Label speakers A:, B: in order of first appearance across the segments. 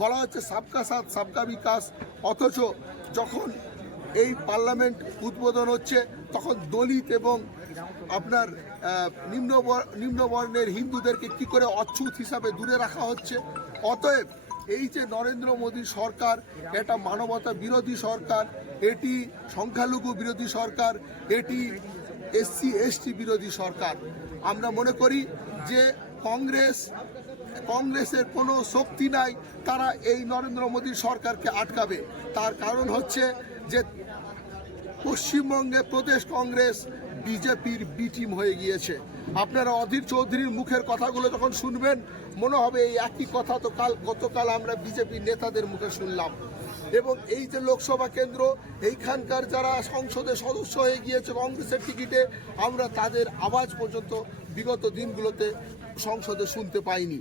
A: বলা হচ্ছে সাবকা সাথ, সাবকা বিকাশ। অথচ যখন এই পার্লামেন্ট উদ্বোধন হচ্ছে, তখন দলিত এবং আপনার নিম্ন নিম্নবর্ণের হিন্দুদেরকে কি করে অচ্ছুত হিসাবে দূরে রাখা হচ্ছে? অতএব এই যে নরেন্দ্র মোদী সরকার, এটা মানবতা বিরোধী সরকার, এটি সংখ্যালঘু বিরোধী সরকার, এটি এসসি, এসটি বিরোধী সরকার। আমরা মনে করি যে কংগ্রেস কংগ্রেসের কোনো শক্তি নাই, তারা এই নরেন্দ্র মোদী সরকারকে আটকাবে। তার কারণ হচ্ছে যে পশ্চিমবঙ্গে প্রদেশ কংগ্রেস বিজেপির বি টিম হয়ে গিয়েছে। আপনারা অধীর চৌধুরীর মুখের কথাগুলো যখন শুনবেন, মনে হবে এই একই কথা তো কাল গতকাল আমরা বিজেপির নেতাদের মুখে শুনলাম। এবং এই যে লোকসভা কেন্দ্র, এইখানকার যারা সংসদে সদস্য হয়ে গিয়েছে কংগ্রেসের টিকিটে, আমরা তাদের আওয়াজ পর্যন্ত বিগত দিনগুলোতে সংসদে শুনতে পাইনি।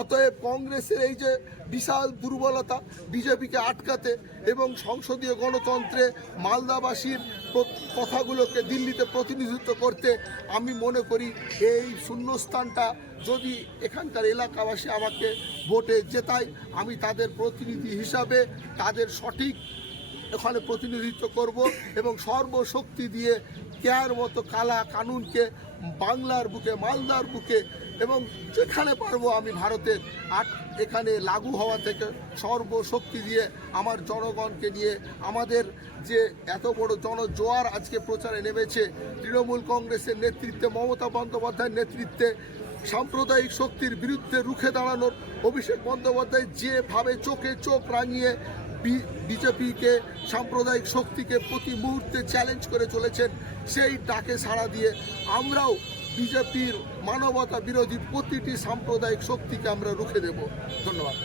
A: অতএব কংগ্রেসের এই যে বিশাল দুর্বলতা বিজেপিকে আটকাতে এবং সংসদীয় গণতন্ত্রে মালদাবাসীর কথাগুলোকে দিল্লিতে প্রতিনিধিত্ব করতে আমি মনে করি এই শূন্যস্থানটা যদি এখানকার এলাকাবাসী আমাকে ভোটে জেতায়, আমি তাদের প্রতিনিধি হিসাবে তাদের সঠিক ওখানে প্রতিনিধিত্ব করব এবং সর্বশক্তি দিয়ে কেয়ার মতো কালা কানুনকে বাংলার বুকে, মালদার বুকে এবং যেখানে পারব আমি ভারতের। আট এখানে লাগু হওয়া থেকে সর্বশক্তি দিয়ে আমার জনগণকে নিয়ে আমাদের যে এত বড় জনজোয়ার আজকে প্রচারে নেমেছে, তৃণমূল কংগ্রেসের নেতৃত্বে, মমতা বন্দ্যোপাধ্যায়ের নেতৃত্বে, সাম্প্রদায়িক শক্তির বিরুদ্ধে রুখে দাঁড়ানোর অভিষেক বন্দ্যোপাধ্যায় যেভাবে চোখে চোখ রাঙিয়ে বিজেপিকে, সাম্প্রদায়িক শক্তিকে প্রতি মুহূর্তে চ্যালেঞ্জ করে চলেছেন, সেই ডাকে সাড়া দিয়ে আমরাও বিজেপির মানবতা বিরোধী প্রতিটি সাম্প্রদায়িক শক্তিকে আমরা রুখে দেব। ধন্যবাদ।